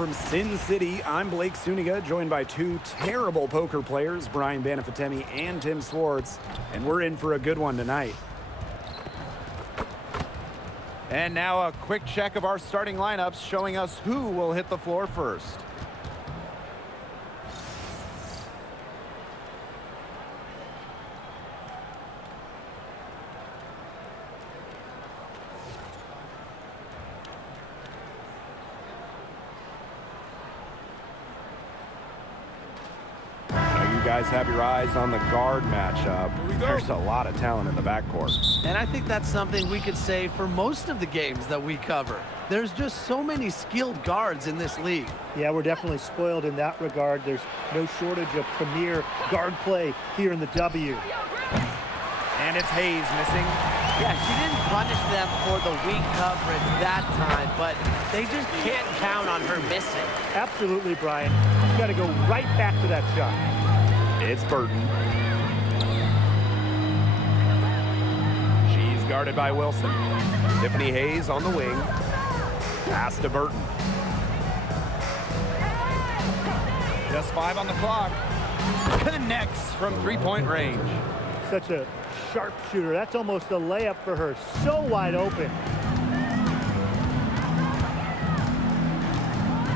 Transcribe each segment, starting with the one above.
from Sin City. I'm Blake Suniga, joined by two terrible poker players, Brian Banafitemi and Tim Swartz, and we're in for a good one tonight. And now a quick check of our starting lineups showing us who will hit the floor first. You guys have your eyes on the guard matchup. There's a lot of talent in the backcourt. And I think that's something we could say for most of the games that we cover. There's just so many skilled guards in this league. Yeah, we're definitely spoiled in that regard. There's no shortage of premier guard play here in the W. And it's Hayes missing. Yeah, she didn't punish them for the weak coverage that time, but they just can't count on her missing. Absolutely, Brian. You got to go right back to that shot. It's Burton. She's guarded by Wilson. Tiffany Hayes on the wing. Pass to Burton. Just 5 on the clock. Connects from three-point range. Such a sharpshooter. That's almost a layup for her. So wide open.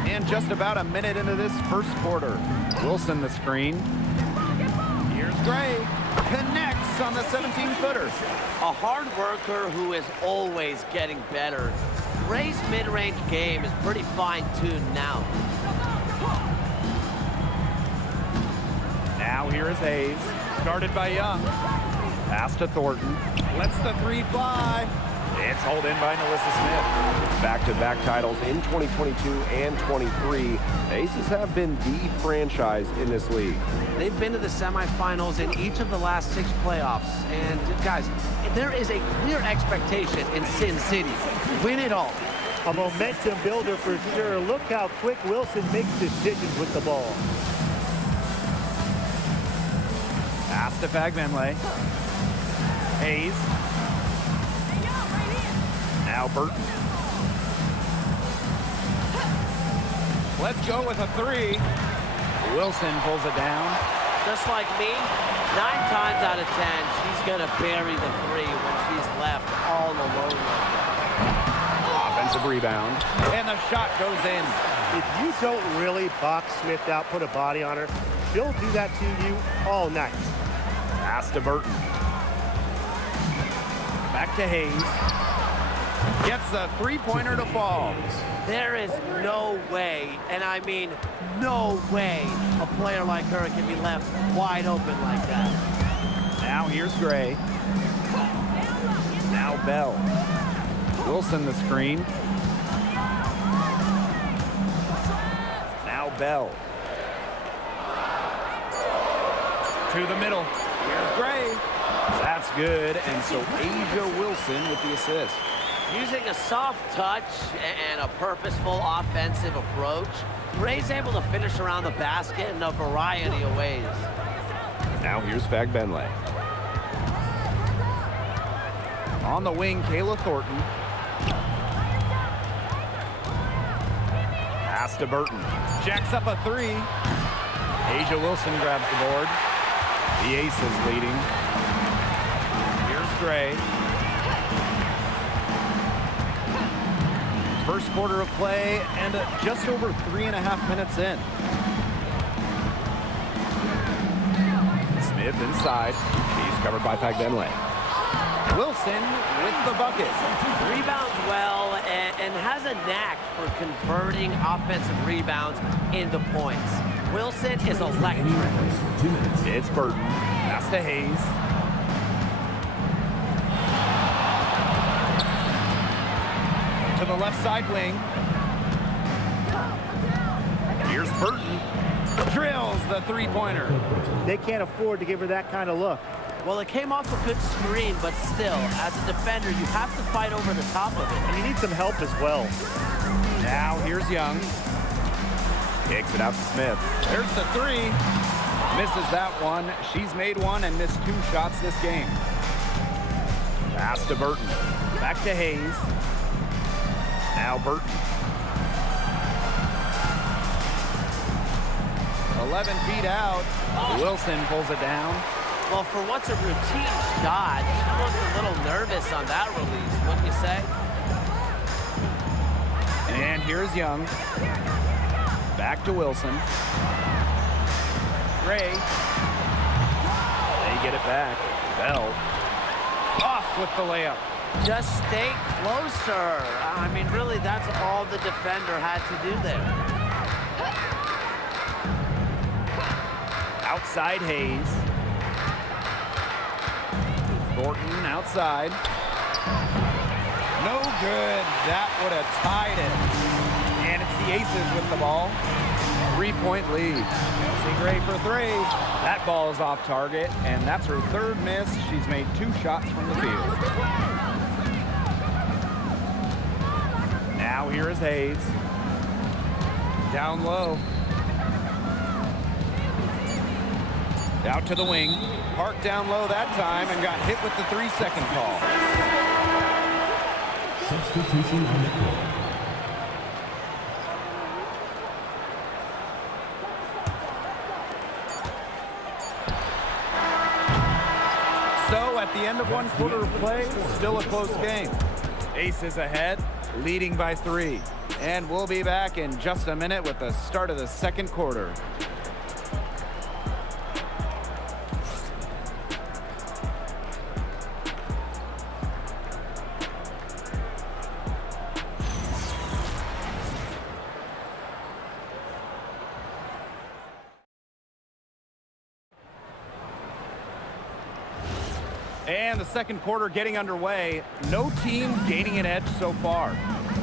And just about a minute into this first quarter. Wilson the screen. Here's Gray. Connects on the 17-footer. A hard worker who is always getting better. Gray's mid-range game is pretty fine-tuned now. Now here is Hayes. Guarded by Young. Pass to Thornton. Lets the three fly. It's hauled in by Melissa Smith. Back-to-back titles in 2022 and 23. Aces have been the franchise in this league. They've been to the semifinals in each of the last 6 playoffs. And guys, there is a clear expectation in Sin City. Win it all. A momentum builder for sure. Look how quick Wilson makes decisions with the ball. Pass to Fagbenley. Hayes. Now Burton. Let's go with a 3. Wilson pulls it down. Just like me, 9 times out of 10, she's going to bury the 3 when she's left all alone like that. Offensive rebound. And the shot goes in. If you don't really box Smith out, put a body on her, she'll do that to you all night. Pass to Burton. Back to Hayes. Gets the three-pointer to fall. There is no way, and I mean no way, a player like her can be left wide open like that. Now here's Gray. Now Bell. Wilson the screen. Now Bell. To the middle. Here's Gray. That's good, and so Asia Wilson with the assist. Using a soft touch and a purposeful offensive approach, Gray's able to finish around the basket in a variety of ways. Now here's Fagbenley. On the wing, Kayla Thornton. Pass to Burton. Jacks up a 3. Asia Wilson grabs the board. The Aces leading. Here's Gray. First quarter of play and just over 3.5 minutes in. Smith inside. She's covered by Fagbenley. Wilson with the bucket. Rebounds well and has a knack for converting offensive rebounds into points. Wilson is electric. It's Burton. Pass to Hayes. To the left side wing. Here's Burton. Drills the three-pointer. They can't afford to give her that kind of look. Well, it came off a good screen, but still, as a defender, you have to fight over the top of it. And you need some help as well. Now here's Young. Kicks it out to Smith. There's the 3. Misses that one. She's made one and missed 2 shots this game. Pass to Burton. Back to Hayes. Now Burton. 11 feet out. Wilson pulls it down. Well, for what's a routine shot, she looked a little nervous on that release, wouldn't you say? And here's Young. Back to Wilson. Gray. They get it back. Bell. Off with the layup. Just stay closer. I mean, really, that's all the defender had to do there. Outside Hayes. Thornton outside. No good. That would have tied it. And it's the Aces with the ball. 3-point lead. Chelsea Gray for three. That ball is off target, and that's her third miss. She's made 2 shots from the field. Now here is Hayes. Down low. Out to the wing. Parked down low that time and got hit with the 3-second call. Substitution on the court. So at the end of 1 quarter of play, still a close game. Aces ahead, leading by 3. And we'll be back in just a minute with the start of the second quarter. And the second quarter getting underway. No team gaining an edge so far.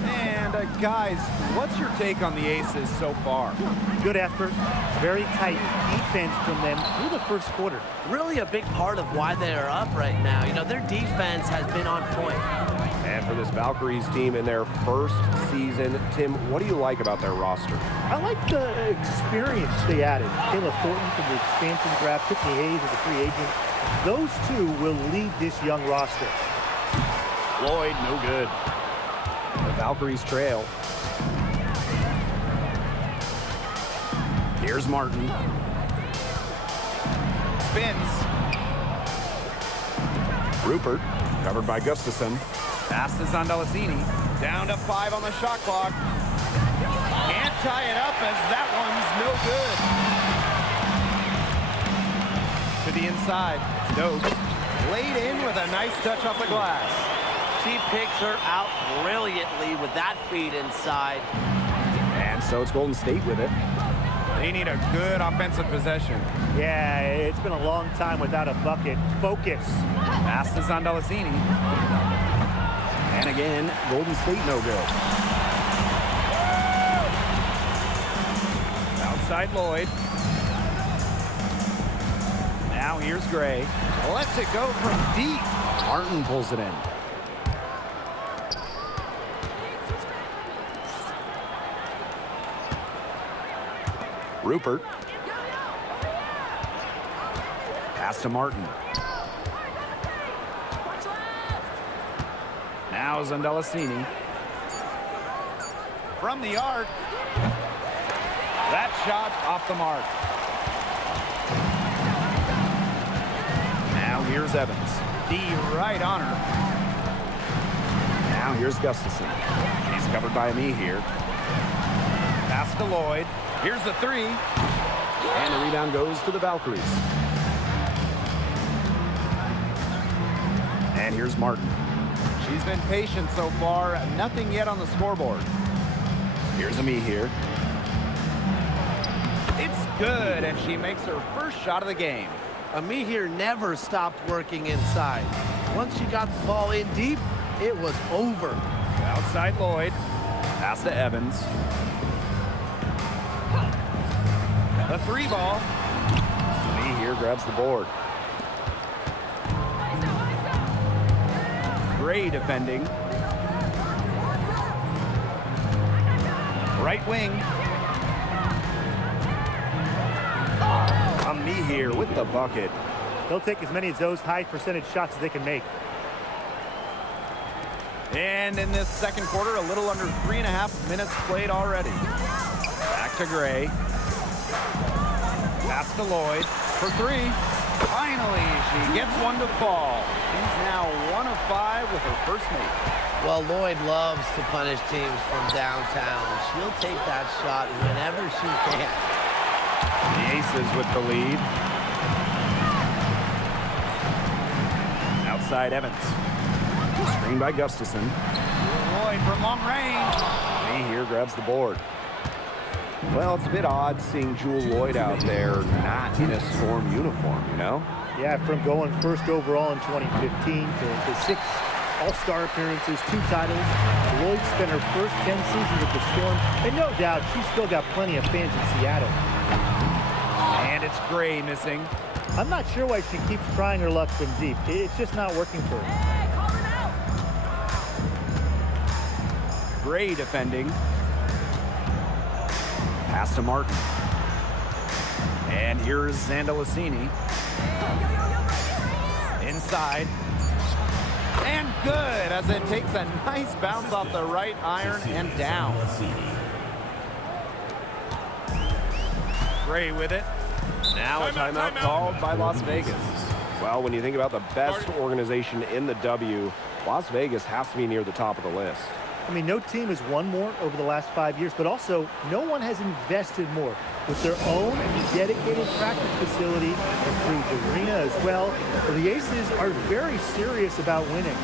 And guys, what's your take on the Aces so far? Good effort, very tight defense from them through the first quarter. Really a big part of why they are up right now. You know, their defense has been on point. And for this Valkyries team in their first season, Tim, what do you like about their roster? I like the experience they added. Kayla Thornton from the expansion draft, Tiffany Hayes as a free agent. Those two will lead this young roster. Lloyd, no good. The Valkyries trail. Here's Martin. Spins. Rupert, covered by Gustafson. Pass to Zondalesini. Down to 5 on the shot clock. Can't tie it up as that one's no good. To the inside. Stokes laid in with a nice touch off the glass. She picks her out brilliantly with that feed inside. And so it's Golden State with it. They need a good offensive possession. Yeah, it's been a long time without a bucket. Focus. Pass to Zondalesini. And again, Golden State no good. Outside Lloyd. Now here's Gray. Lets it go from deep. Martin pulls it in. Rupert. Pass to Martin. Now Zondalesini. From the arc. That shot off the mark. Now here's Evans. D right on her. Now here's Gustafson. He's covered by me here. Pass to Lloyd. Here's the 3. And the rebound goes to the Valkyries. And here's Martin. She's been patient so far. Nothing yet on the scoreboard. Here's me here. It's good, and she makes her first shot of the game. Amihir never stopped working inside. Once she got the ball in deep, it was over. Outside Lloyd. Pass to Evans. The 3 ball. Me here grabs the board. Gray defending. Right wing. Me here with the bucket. They'll take as many of those high percentage shots as they can make. And in this second quarter, a little under 3.5 minutes played already. Back to Gray. Pass to Lloyd for 3. Finally, she gets one to fall. She's now 1 of 5 with her first make. Well, Lloyd loves to punish teams from downtown. She'll take that shot whenever she can. The Aces with the lead. Outside Evans. Screen by Gustafson. Lloyd from long range. Lee here grabs the board. Well, it's a bit odd seeing Jewel Lloyd out there not in a Storm uniform, you know? Yeah, from going first overall in 2015 to 6 All-Star appearances, 2 titles. Lloyd spent her first 10 seasons with the Storm, and no doubt she's still got plenty of fans in Seattle. And it's Gray missing. I'm not sure why she keeps trying her luck from deep. It's just not working for her. Gray defending. Pass to Martin. And here's Zandalicini. Inside. And good as it takes a nice bounce off the right iron and down. Gray with it. Now a timeout called by Las Vegas. Well, when you think about the best organization in the W, Las Vegas has to be near the top of the list. I mean, no team has won more over the last 5 years, but also no one has invested more with their own dedicated practice facility, improved arena as well. So the Aces are very serious about winning.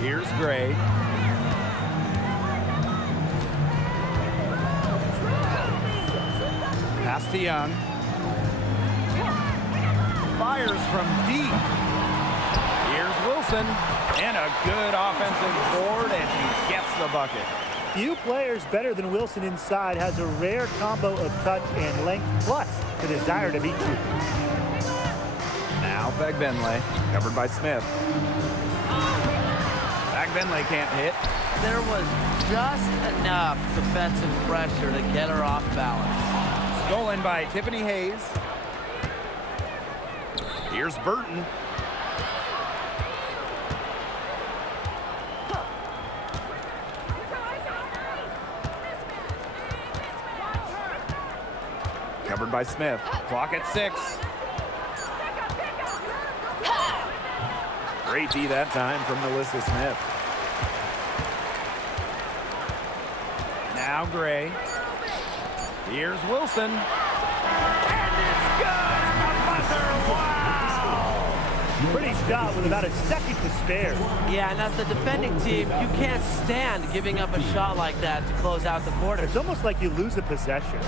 Here's Gray. Pass to Young. Fires from deep. Here's Wilson. And a good offensive board, and she gets the bucket. Few players better than Wilson inside, has a rare combo of touch and length, plus the desire to beat you. Now Fagbenle, covered by Smith. Fagbenle can't hit. There was just enough defensive pressure to get her off balance. Stolen by Tiffany Hayes. Here's Burton. Covered by Smith. Clock at 6. Great D that time from Melissa Smith. Now Gray. Here's Wilson. And it's good at the buzzer. Wow! Pretty shot with about a second to spare. Yeah, and as the defending team, you can't stand giving up a shot like that to close out the quarter. It's almost like you lose a possession.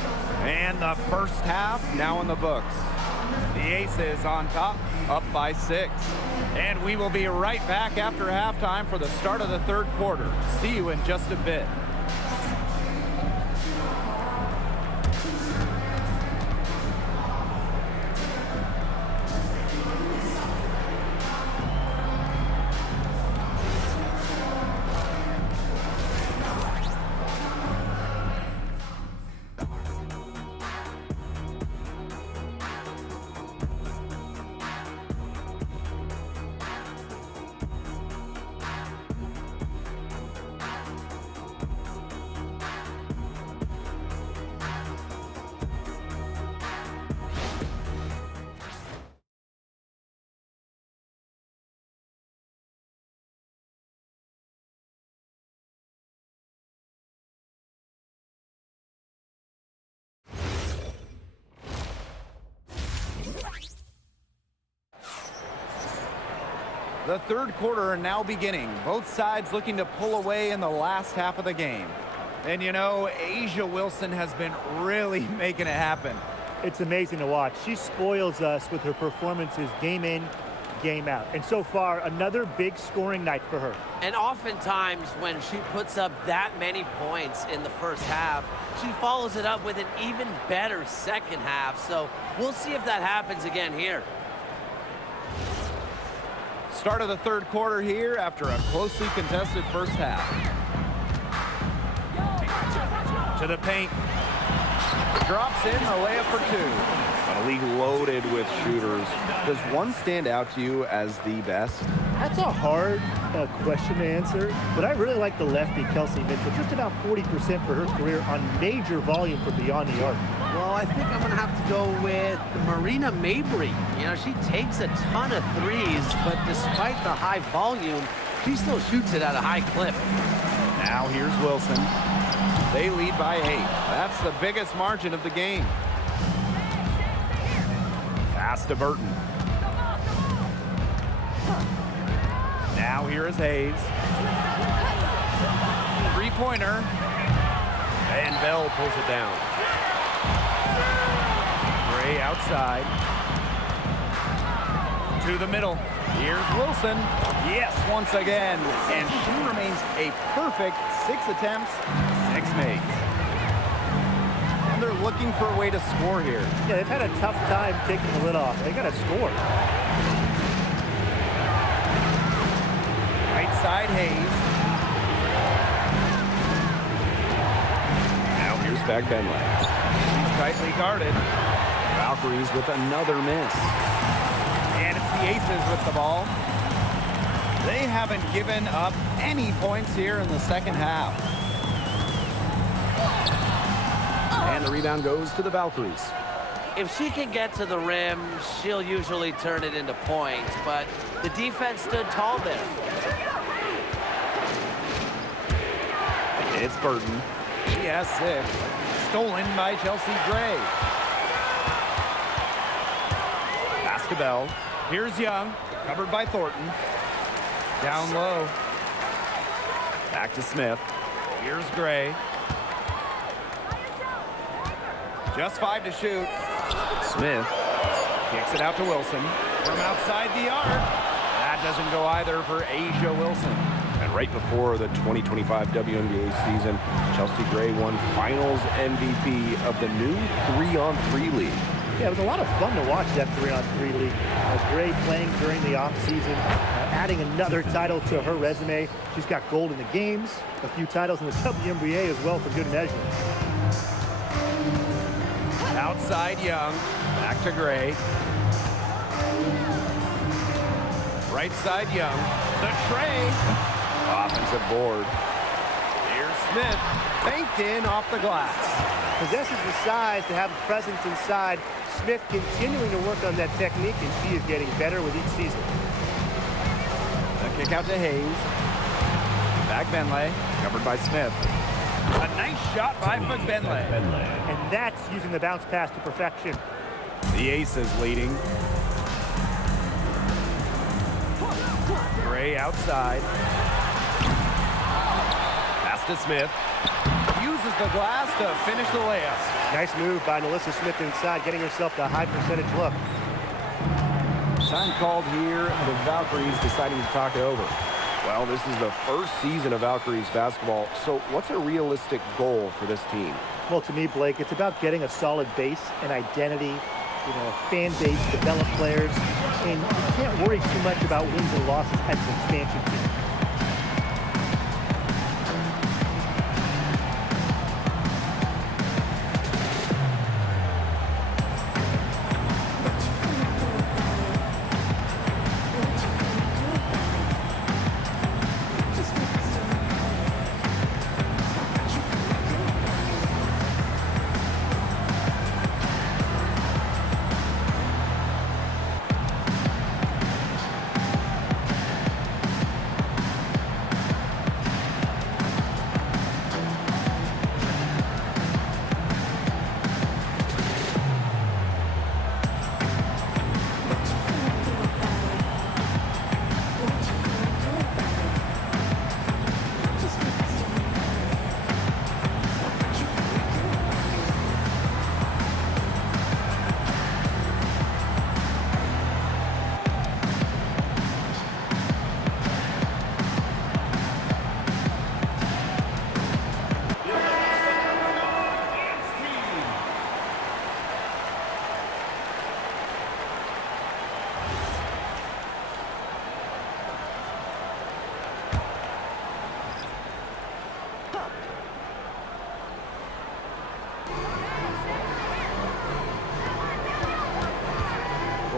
And the first half now in the books. The Aces on top, up by 6. And we will be right back after halftime for the start of the third quarter. See you in just a bit. The third quarter now beginning. Both sides looking to pull away in the last half of the game. And you know, A'ja Wilson has been really making it happen. It's amazing to watch. She spoils us with her performances game in, game out. And so far, another big scoring night for her. And oftentimes when she puts up that many points in the first half, she follows it up with an even better second half. So we'll see if that happens again here. Start of the third quarter here after a closely contested first half. To the paint. Drops in the layup for two. A league loaded with shooters. Does one stand out to you as the best? That's a hard question to answer, but I really like the lefty, Kelsey Mitchell. Just about 40% for her career on major volume from beyond the arc. Well, I think I'm going to have to go with Marina Mabry. You know, she takes a ton of threes, but despite the high volume, she still shoots it at a high clip. Now here's Wilson. They lead by 8. That's the biggest margin of the game. Pass to Burton. Now here is Hayes. Three-pointer. And Bell pulls it down. Gray outside. To the middle. Here's Wilson. Yes, once again. And she remains a perfect 6 attempts, 6 makes. And they're looking for a way to score here. Yeah, they've had a tough time taking the lid off. They got to score. Right side, Hayes. Now here's Benley. He's tightly guarded. Valkyries with another miss. And it's the Aces with the ball. They haven't given up any points here in the second half. And the rebound goes to the Valkyries. If she can get to the rim, she'll usually turn it into points, but the defense stood tall there. It's Burton. She has 6. Stolen by Chelsea Gray. Pass to Bell. Here's Young. Covered by Thornton. Down low. Back to Smith. Here's Gray. Just 5 to shoot. Smith Kicks it out to Wilson. From outside the arc. That doesn't go either for A'ja Wilson. And right before the 2025 WNBA season, Chelsea Gray won Finals MVP of the new 3-on-3 league. Yeah, it was a lot of fun to watch that 3-on-3 league. Gray playing during the offseason, adding another title to her resume. She's got gold in the games, a few titles in the WNBA as well for good measure. Outside Young. Back to Gray. Right side Young. The tray. Offensive board. Here's Smith. Banked in off the glass. Possesses the size to have a presence inside. Smith continuing to work on that technique, and she is getting better with each season. The kick out to Hayes. Back Benley. Covered by Smith. A nice shot by Benley. And that's using the bounce pass to perfection. The Aces leading. Gray outside. Pass to Smith. Uses the glass to finish the layup. Nice move by Melissa Smith inside, getting herself the high percentage look. Time called here. The Valkyries deciding to talk it over. Well, this is the first season of Valkyries basketball, so what's a realistic goal for this team? Well, to me, Blake, it's about getting a solid base, an identity, a fan base, develop players, and you can't worry too much about wins and losses as an expansion team.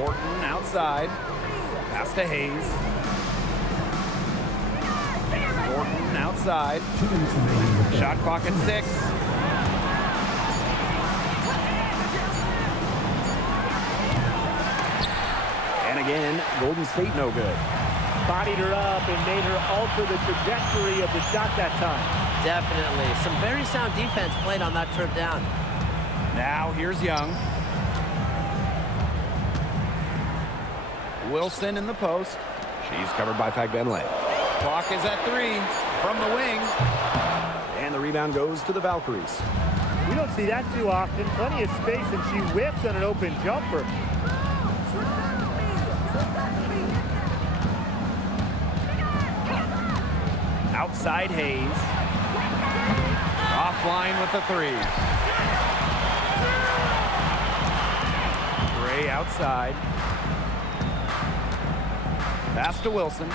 Morton outside. Pass to Hayes. Morton outside. 2 minutes remaining in the third. Shot clock at 6. And again, Golden State no good. Bodied her up and made her alter the trajectory of the shot that time. Definitely. Some very sound defense played on that trip down. Now here's Young. Wilson in the post. She's covered by Fagbenle. Clock is at 3 from the wing. And the rebound goes to the Valkyries. We don't see that too often. Plenty of space, and she whips on an open jumper. Outside Hayes. Offline with the 3. Gray outside. Pass to Wilson.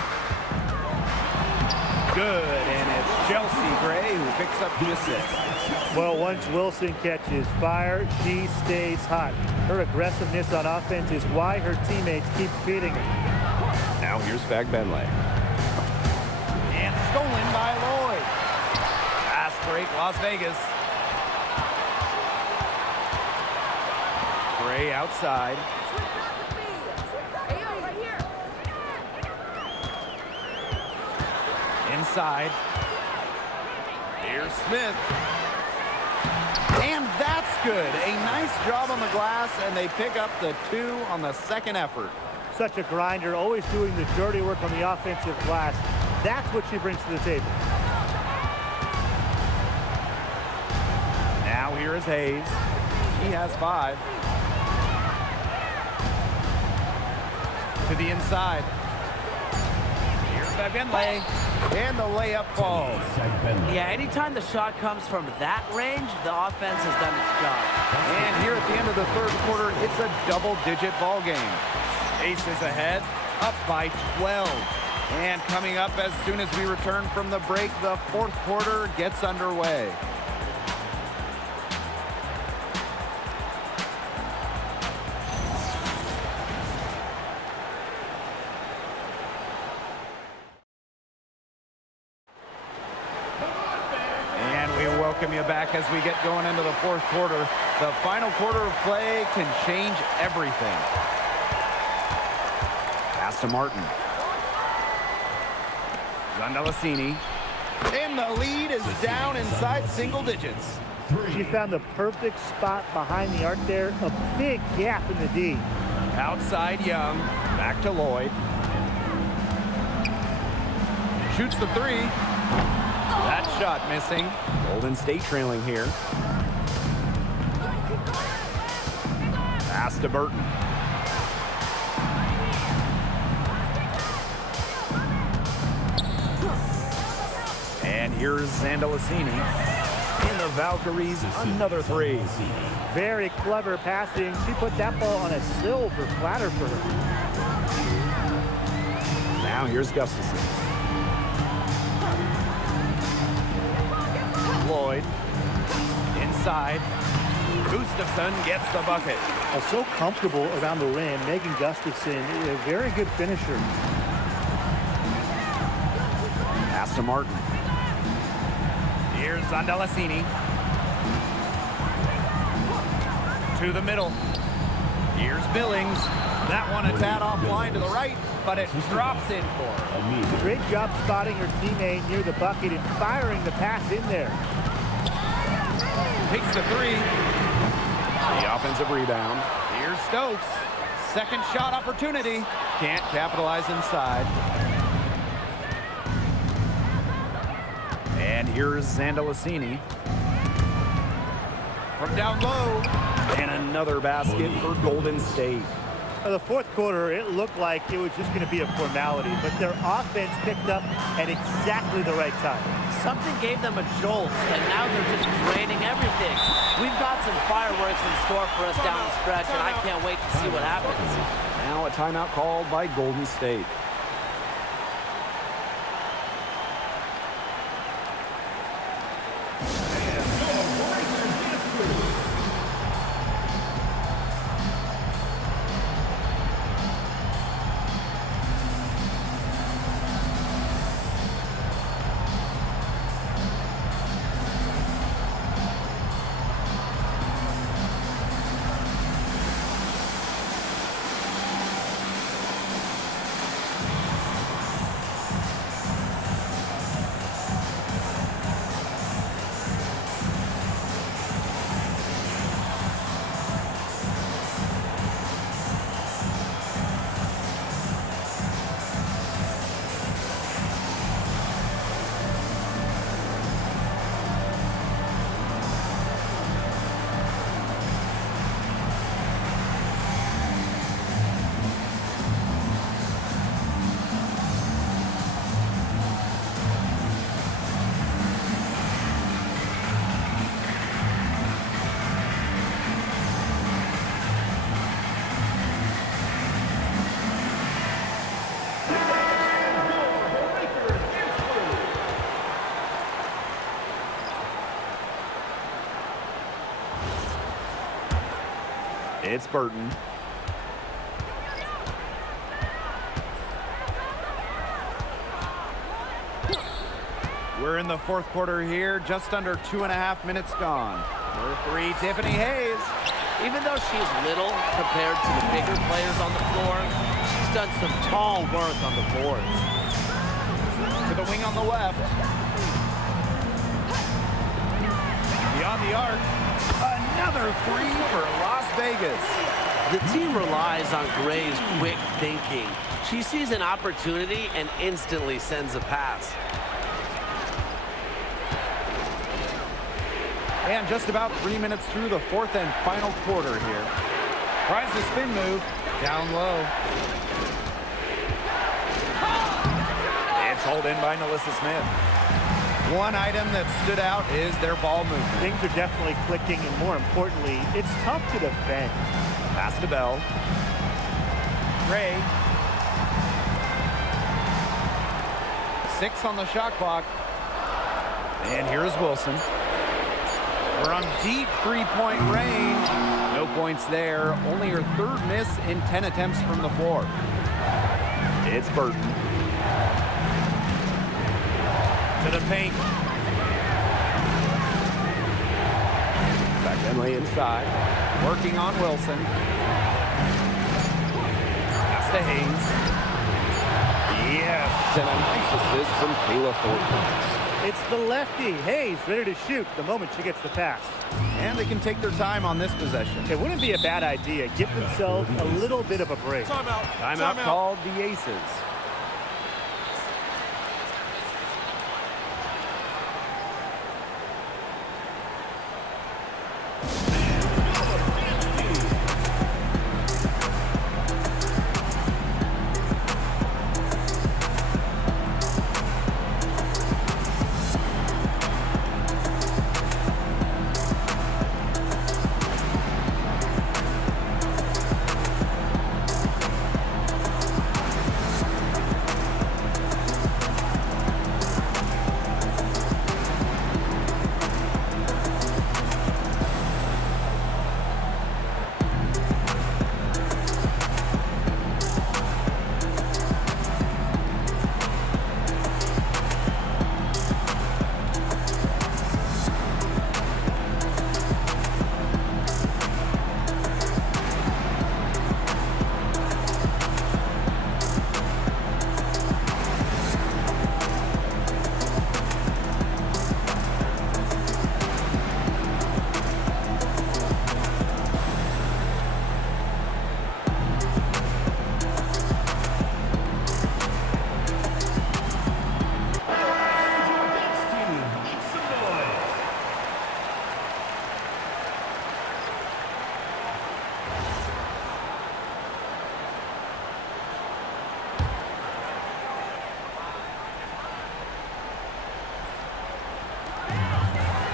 Good, and it's Chelsea Gray who picks up the assist. Well, once Wilson catches fire, she stays hot. Her aggressiveness on offense is why her teammates keep feeding her. Now here's Fagbenle. And stolen by Lloyd. Fast break, Las Vegas. Gray outside. Inside. Here's Smith. And that's good. A nice job on the glass, and they pick up the 2 on the second effort. Such a grinder, always doing the dirty work on the offensive glass. That's what she brings to the table. Now here is Hayes. He has 5. To the inside. Here's Fagbenle. And the layup falls. Yeah, anytime the shot comes from that range, the offense has done its job. And here at the end of the third quarter, it's a double-digit ball game. Aces ahead, up by 12. And coming up as soon as we return from the break, the fourth quarter gets underway. Welcome you back as we get going into the fourth quarter. The final quarter of play can change everything. Pass to Martin. Zandalasini. And the lead is down inside single digits. She found the perfect spot behind the arc there. A big gap in the D. Outside Young. Back to Lloyd. Shoots the 3. That shot missing. Golden State trailing here. Pass to Burton. And here's Zandalasini. And the Valkyries, another 3. Very clever passing. She put that ball on a silver platter for her. Now here's Gustafson. Lloyd. Inside. Gustafson gets the bucket. So comfortable around the rim. Megan Gustafson, a very good finisher. Pass to Martin. Here's Zandalasini. To the middle. Here's Billings. That one a tad offline to the right, but it drops in for her. Great job spotting her teammate near the bucket and firing the pass in there. Takes the 3. The offensive rebound. Here's Stokes. Second shot opportunity. Can't capitalize inside. And here's Zandalasini. From down low. And another basket for Golden State. The fourth quarter, it looked like it was just going to be a formality, but their offense picked up at exactly the right time. Something gave them a jolt, and now they're just draining everything. We've got some fireworks in store for us down the stretch, and I can't wait to see what happens. Now a timeout called by Golden State. It's Burton. We're in the fourth quarter here, just under 2.5 minutes gone. For three, Tiffany Hayes. Even though she's little compared to the bigger players on the floor, she's done some tall work on the boards. To the wing on the left. Beyond the arc. Another three for Las Vegas. The team relies on Gray's quick thinking. She sees an opportunity and instantly sends a pass. And just about 3 minutes through the fourth and final quarter here. Tries the spin move. Down low. It's hauled in by Nalissa Smith. One item that stood out is their ball movement. Things are definitely clicking, and more importantly, it's tough to defend. Pass to Bell. Gray. 6 on the shot clock. And here's Wilson. From deep three-point range. No points there. Only her third miss in 10 attempts from the floor. It's Burton. To the paint. Back Benley inside. Working on Wilson. Pass to Hayes. Yes. And a nice assist from Kayla Thornton. It's the lefty. Hayes ready to shoot the moment she gets the pass. And they can take their time on this possession. It wouldn't be a bad idea. Give themselves a little bit of a break. Timeout called the Aces.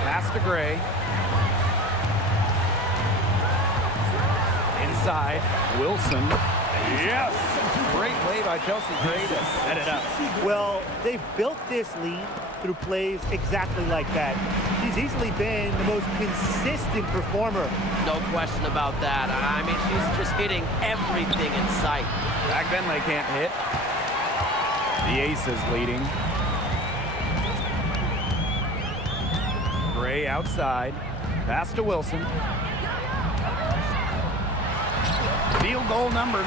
Pass to Gray. Inside, Wilson. Yes! Great play by Chelsea Gray to set it up. Well, they've built this lead through plays exactly like that. She's easily been the most consistent performer. No question about that. I mean, she's just hitting everything in sight. Back Benley can't hit. The Aces leading. Gray outside. Pass to Wilson. Field goal number 9.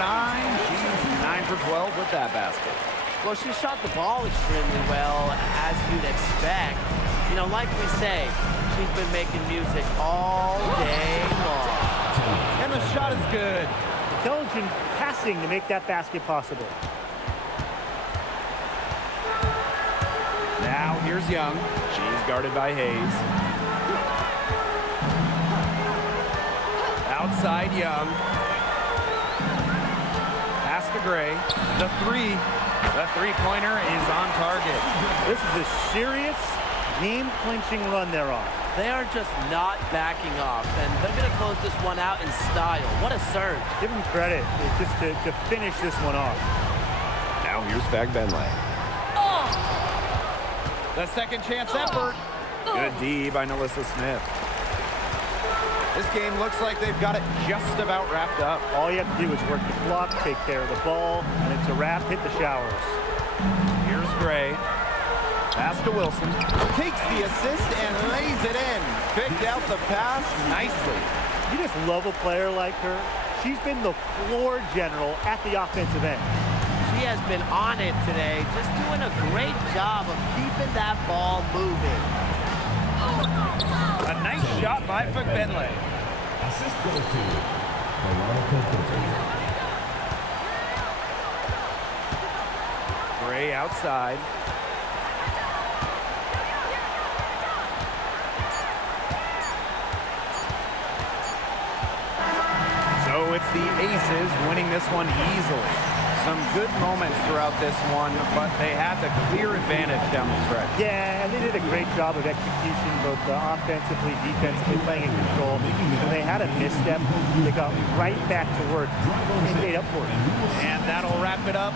She's 9 for 12 with that basket. Well, she shot the ball extremely well, as you'd expect. You know, like we say, she's been making music all day long. And the shot is good. Intelligent passing to make that basket possible. Now here's Young. She's guarded by Hayes. Outside Young. Pass to Gray. The three-pointer is on target. This is a serious game-clinching run they're on. They are just not backing off, and they're going to close this one out in style. What a surge. Give them credit. It's just to finish this one off. Now here's Fag Benley. The second chance effort. Good D by Nalissa Smith. This game looks like they've got it just about wrapped up. All you have to do is work the clock, take care of the ball, and it's a wrap. Hit the showers. Here's Gray. Pass to Wilson. Takes the assist and lays it in. Picked out the pass nicely. You just love a player like her. She's been the floor general at the offensive end. She has been on it today, just doing a great job of keeping that ball moving. A nice shot by Fugbenle. Assist goes to Veronica Butler. Gray outside. So it's the Aces winning this one easily. Some good moments throughout this one, but they had the clear advantage down the stretch. Yeah, and they did a great job of execution, both offensively, defensively, playing in control. When they had a misstep, they got right back to work and made up for it. And that'll wrap it up.